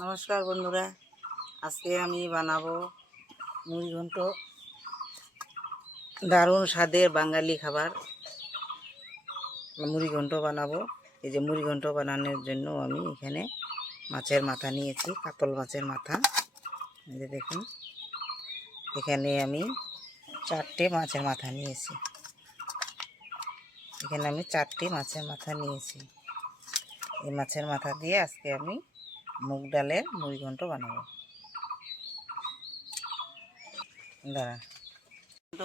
নমস্কার বন্ধুরা, আজকে আমি বানাবো মুড়িঘণ্ট। দারুণ স্বাদের বাঙালি খাবার মুড়িঘণ্ট বানাবো। এই যে মুড়িঘণ্ট বানানোর জন্য আমি এখানে মাছের মাথা নিয়েছি, কাতল মাছের মাথা। এই যে দেখুন, এখানে আমি 4টে মাছের মাথা নিয়েছি। এই মাছের মাথা দিয়ে আজকে আমি মুগ ডালের মুড়িঘণ্ট বানাবো।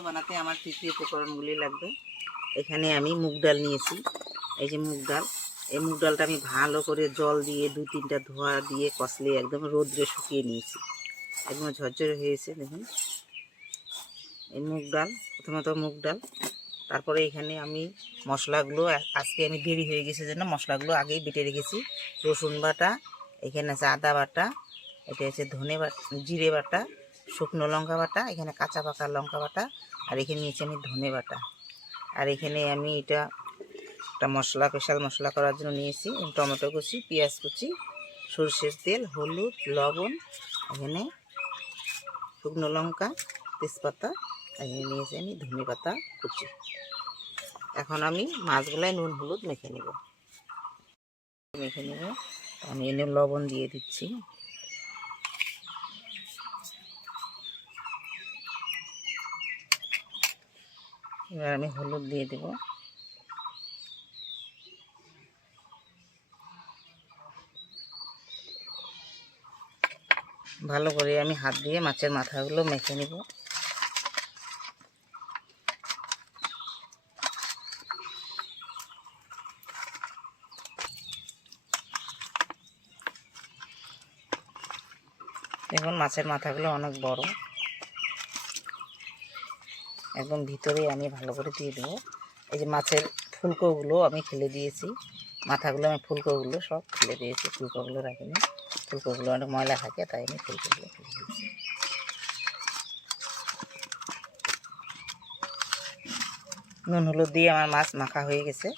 বানাতে আমার কী কী উপকরণগুলি লাগবে, এখানে আমি মুগ ডাল নিয়েছি। এই যে মুগ ডাল, এই মুগ ডালটা আমি ভালো করে জল দিয়ে 2-3টা ধোয়া দিয়ে কষলে একদম রোদ্রে শুকিয়ে নিয়েছি, একদম ঝরঝরে হয়েছে। দেখুন এই মুগ ডাল, প্রথমত মুগ ডাল। তারপরে এখানে আমি মশলাগুলো, আজকে আমি দেরি হয়ে গেছে জন্য মশলাগুলো আগেই বেটে রেখেছি। রসুন বাটা, এখানে আছে আদা বাটা, এটা হচ্ছে ধনে বাটা, জিরে বাটা, শুকনো লঙ্কা বাটা, এখানে কাঁচা পাকা লঙ্কা বাটা, আর এখানে নিয়েছি আমি ধনে বাটা। আর এখানে আমি এটা একটা মশলা, স্পেশাল মশলা করার জন্য নিয়েছি টমেটো কুচি, পেঁয়াজ কুচি, সরষের তেল, হলুদ, লবণ, এখানে শুকনো লঙ্কা, তেজপাতা, এখানে নিয়েছি আমি ধনে পাতা কুচি। এখন আমি মাছগুলায় নুন হলুদ মেখে নেব। আমি এনে লবণ দিয়ে দিচ্ছি। এবার আমি হলুদ দিয়ে দেব। ভালো করে আমি হাত দিয়ে মাছের মাথাগুলো মেখে নেব। দেখুন মাছের মাথাগুলো অনেক বড়, একদম ভিতরে আমি ভালো করে দিয়ে দেবো। এই যে মাছের ফুলকোগুলো আমি ফেলে দিয়েছি, মাথাগুলো আমি ফুলকোগুলো সব ফেলে দিয়েছি, ফুলকোগুলো রাখিনি। ফুলকোগুলো অনেক ময়লা থাকে, তাই আমি ফুলকোগুলো ফেলে দিয়েছি। নুন হলুদ দিয়ে আমার মাছ মাখা হয়ে গেছে।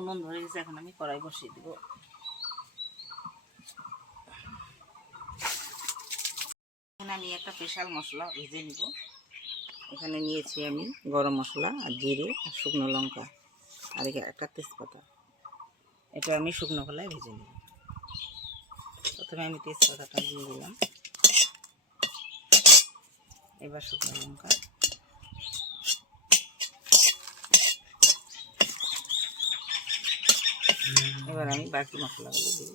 উনুন ধরে গেছে, এখন আমি কড়াই বসিয়ে দেবো। এখানে আমি একটা স্পেশাল মশলা ভেজে নিব। এখানে নিয়েছি আমি গরম মশলা আর জিরে আর শুকনো লঙ্কা আর একটা তেজপাতা। এটা আমি শুকনো খোলায় ভেজে নিব। প্রথমে আমি তেজপাতাটা দিয়ে দিলাম, এবার শুকনো লঙ্কা, এবার আমি বাকি মশলাগুলো দিয়ে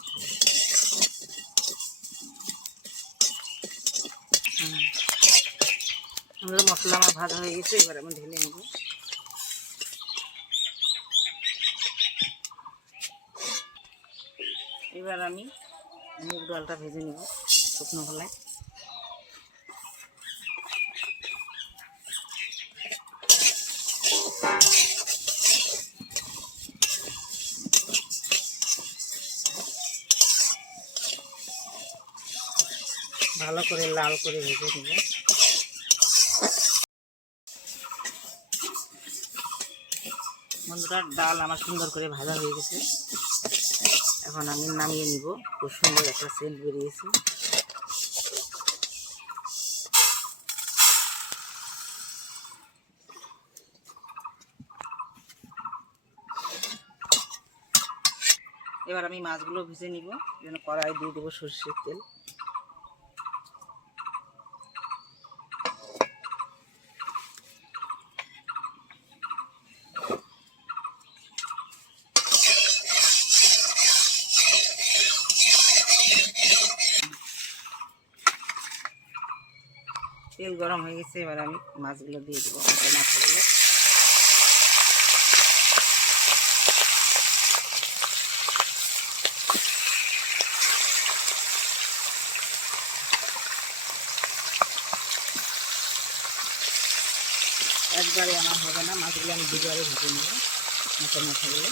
মশলা আমার ভাজা হয়ে গেছে। এবার আমি ঢেলে নেব। এবার আমি মুগ ডালটা ভেজে নেব শুকনো খোলায়। ভালো করে লাল করে ভেজে নেব। বন্ধুরা, ডাল আমার সুন্দর করে ভাজা হয়ে গেছে, এখন আমি নামিয়ে নিব। খুব সুন্দর একটা সেন্ট বেরিয়েছে। এবার আমি মাছগুলো ভেজে নিব। যেন কড়াই দিয়ে দেবো সরষের তেল। তেল গরম হয়ে গেছে, এবার আমি মাছগুলো দিয়ে দেবো। মাছগুলো একবারে আমার হবে না, মাছগুলো আমি দুবারে ভেজে নেব। মাথাগুলো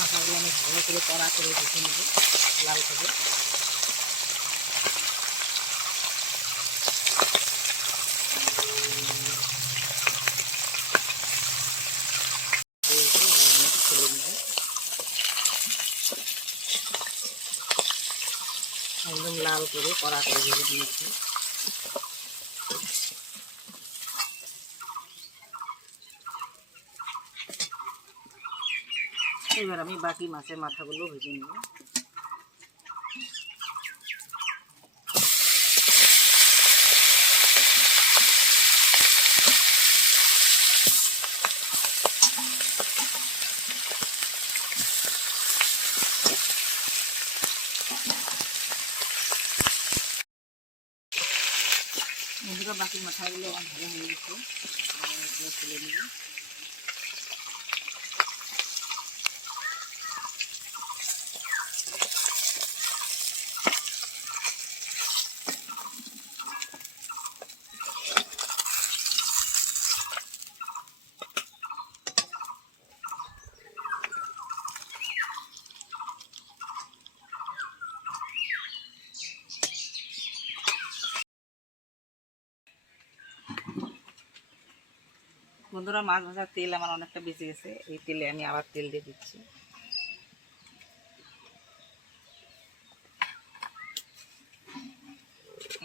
মাথাগুলো আমি ভালো করে কড়া করে ভেজে নেব লাল করে। একদম লাল করে কড়া করে ভেজে দিয়েছি। এবার আমি বাকি মাছের মাথাগুলো ভেজে নেব। বন্ধুরা বাকি মাথাগুলো আমার ভালো হয়ে গেছে, তুলে নেব। বন্ধুরা মাছ ভাজার তেল আমার অনেকটা বেঁচে গেছে, এই তেলে আমি আবার তেল দিয়ে দিচ্ছি।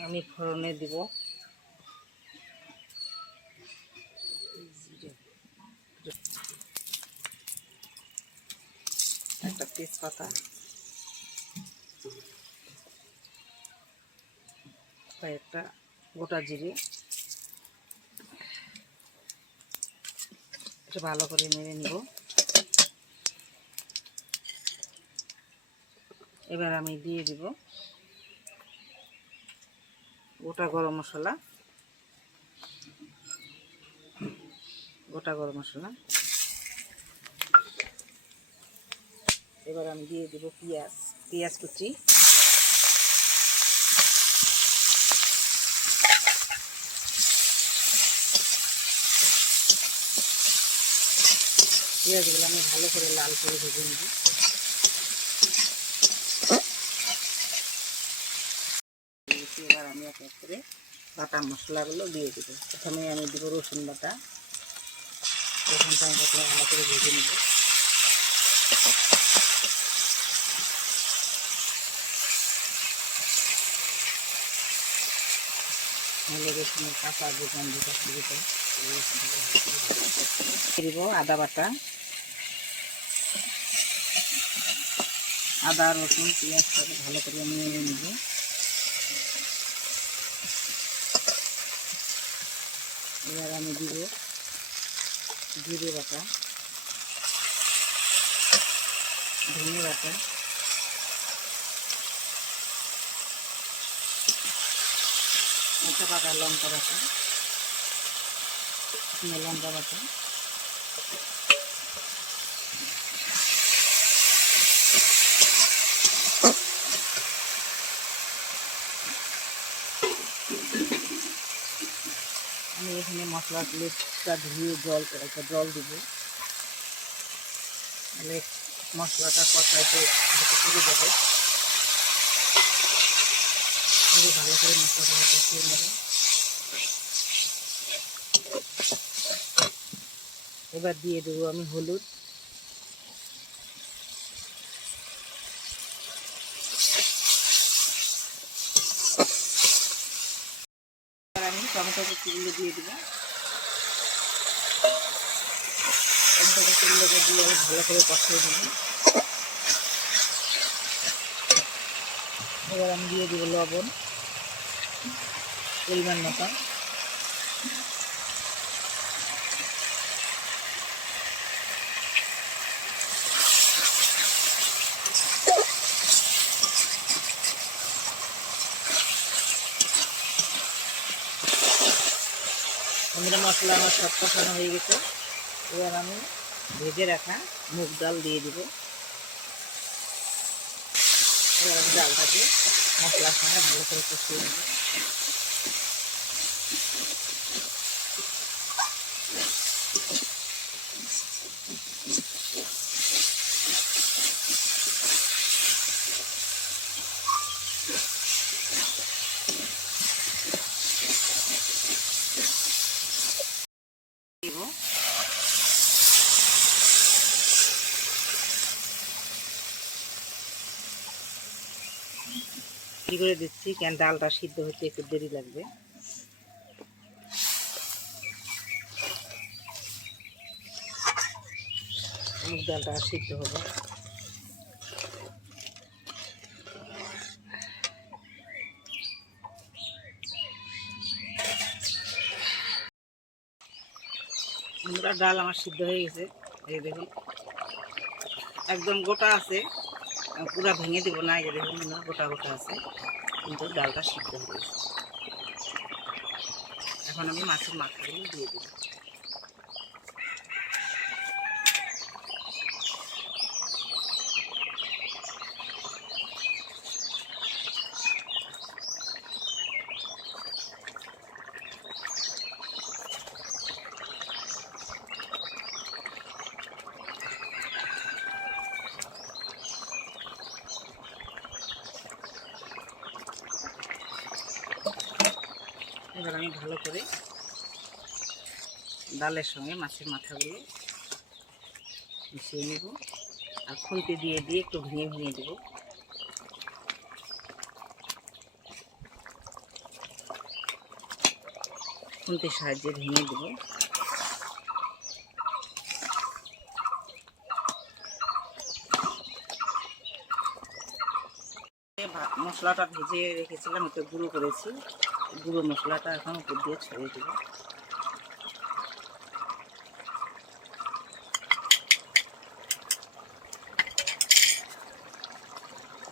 আমি ফোড়নে দিব একটা তেজপাতা, একটা গোটা জিরে, একটু ভালো করে নেড়ে নিব। এবার আমি দিয়ে দিব গোটা গরম মশলা, এবার আমি দিয়ে দিব পেঁয়াজ কুচি, পেঁয়াজগুলো আমি ভালো করে লাল করে ভেজে নিব। এবার আমি এক এক করে বাটা মশলাগুলো দিয়ে দেবো। প্রথমে আমি দেবো রসুন বাটা, রসুনটা আমি প্রথমে ভালো করে ভেজে নেব। নাহলে রসুনের কাঁচা যে গন্ধটা শুরুতে দিব আদা বাটা, আদা রসুন পেঁয়াজটাকে ভালো করে নিয়ে নেব। এবার আমি দিব জিরে বাটা, ধনে বাটা, কাঁচা পাকা লঙ্কা বাটা, লঙ্কা বাটা, আমি এখানে মশলাগুলোটা ধুয়ে জল দিব, তাহলে মশলাটা কষাইতে পুড়ে যাবে। ভালো করে মশলাটা কষিয়ে নেব। এবার দিয়ে দেবো আমি হলুদ, আমি টমেটো কুচিগুলো দিয়ে দেবো। টমেটো কুচিগুলোকে দিয়ে আমি ভালো করে কষিয়ে দেবো। এবার আমি দিয়ে দেবো লবণ পরিমাণ মতন, মশলা আমার সব কষানো হয়ে গেছে। এবার আমি ভেজে রাখা মুগ ডাল দিয়ে দিব। এবার আমি ডালটাকে মশলার সঙ্গে ভালো করে কষিয়ে নেব। কি করে দিচ্ছি, কেন ডালটা সিদ্ধ হতে একটু দেরি লাগবে। মুগ ডালটা সিদ্ধ হবে। বন্ধুরা, ডাল আমার সিদ্ধ হয়ে গেছে। এই দেখুন একদম গোটা আছে, পুরা ভেঙে দেবো না। এই যে দেখুন গোটা গোটা আছে, কিন্তু ডালটা সিদ্ধ হয়ে গেছে। এখন আমি মাছের মাথাগুলো দিয়ে দেব। এবার আমি ভালো করে ডালের সঙ্গে মাছের মাথাগুলো মিশিয়ে নেব, আর খুন্তি দিয়ে দিয়ে একটু ভেঙে ভেঙে দেবো। খুন্তির সাহায্যে ভেঙে দেবো। মশলাটা ভেজে রেখেছিলাম, একটু গুঁড়ো করেছি। গুঁড়ো মশলাটা এখন উপর দিয়ে ছড়িয়ে দেবো।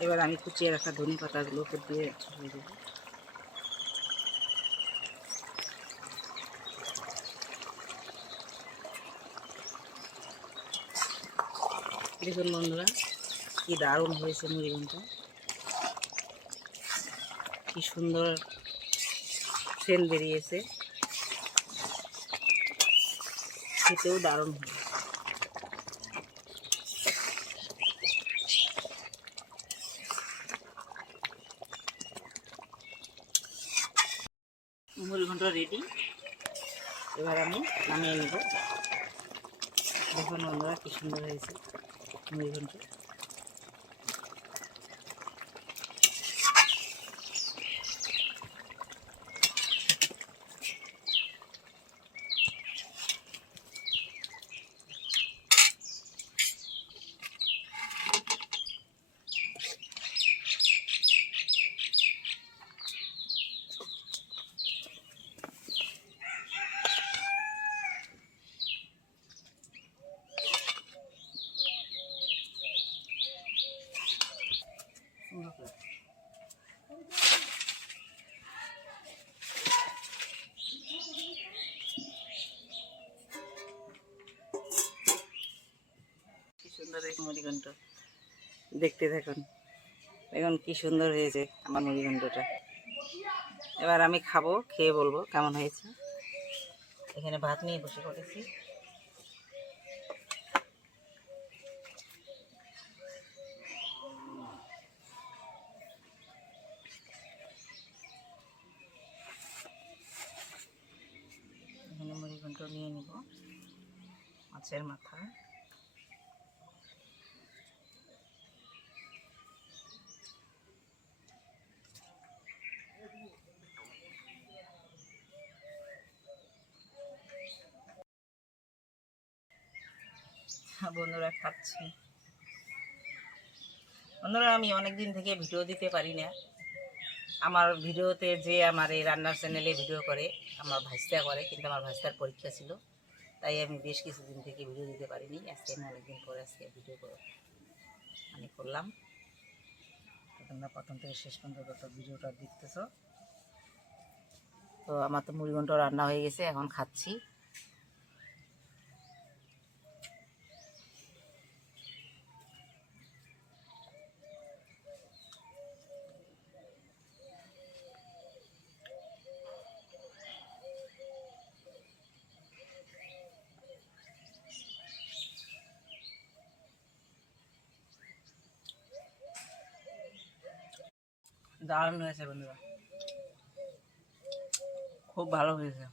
এবার আমি কুচিয়ে রাখা ধনে পাতাগুলো উপর দিয়ে ছড়িয়ে দেবো। দেখুন বন্ধুরা, কি দারুণ হয়েছে মুড়িঘণ্ট, কি সুন্দর সেন্ট বেরিয়েছে, খেতেও দারুণ হয়। মুড়িঘণ্ট রেডি। এবার আমি নামিয়ে নেব। দেখুন বন্ধুরা, কি সুন্দর হয়েছে মুড়িঘণ্ট। কি সুন্দর এই মুড়িঘণ্ট, দেখতে থাকুন। দেখুন কি সুন্দর হয়েছে আমার মুড়িঘণ্টটা। এবার আমি খাবো, খেয়ে বলবো কেমন হয়েছে। এখানে ভাত নিয়ে বসে পড়েছি। এখানে মুড়িঘণ্ট নিয়ে নিব, মাছের মাথা। বন্ধুরা খাচ্ছি। বন্ধুরা, আমি অনেক দিন থেকে ভিডিও দিতে পারি না। আমার ভিডিওতে যে আমার এই রান্নার চ্যানেলে ভিডিও করে আমার ভাইস্তা করে, কিন্তু আমার ভাইস্তার পরীক্ষা ছিল, তাই আমি বেশ কিছুদিন থেকে ভিডিও দিতে পারিনি। আজকে আমি অনেকদিন পরে আজকে ভিডিও আমি করলাম। তোমরা প্রথম থেকে শেষ পর্যন্ত ভিডিওটা দেখতেছ। তো আমার তো মুড়িঘণ্ট রান্না হয়ে গেছে, এখন খাচ্ছি। দারুণ হয়েছে বন্ধুরা, খুব ভালো হয়েছে।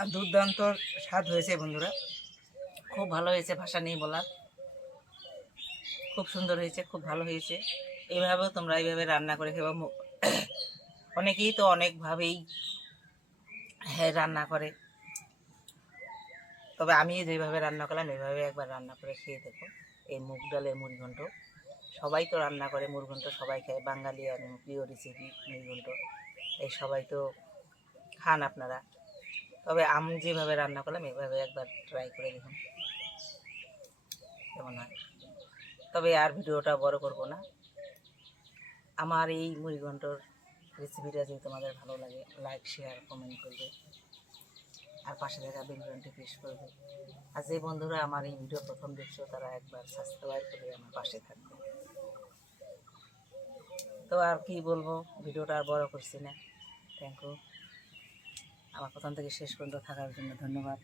আর দুর্দান্ত স্বাদ হয়েছে বন্ধুরা, খুব ভালো হয়েছে, ভাষা নেই বলার। খুব সুন্দর হয়েছে, খুব ভালো হয়েছে। এইভাবেও তোমরা এইভাবে রান্না করে খেবা। অনেকেই তো অনেকভাবেই রান্না করে, তবে আমি যেভাবে রান্না করলাম এইভাবে একবার রান্না করে খেয়ে দেখো। এই মুগ ডালের মুড়িঘণ্ট, সবাই তো রান্না করে মুড়িঘণ্ট, সবাই খায়, বাঙালি আর প্রিয় রেসিপি মুড়িঘণ্ট, এই সবাই তো খান আপনারা। তবে আমি যেভাবে রান্না করলাম এইভাবে একবার ট্রাই করে দেখুন কেমন হয়। তবে আর ভিডিওটা বড় করব না। আমার এই মুড়িঘণ্টর রেসিপিটা যদি তোমাদের ভালো লাগে, লাইক শেয়ার কমেন্ট করবে, আর পাশে থাকা বেল বাটনটি প্রেস করবে। আর যে বন্ধুরা আমার এই ভিডিও প্রথম দেখছো তারা একবার সাবস্ক্রাইব করে আমার পাশে থাকবে। তো আর কি বলবো, ভিডিওটা আর বড় করছি না। থ্যাংক ইউ আমার প্রথম থেকে শেষ পর্যন্ত থাকার জন্য, ধন্যবাদ।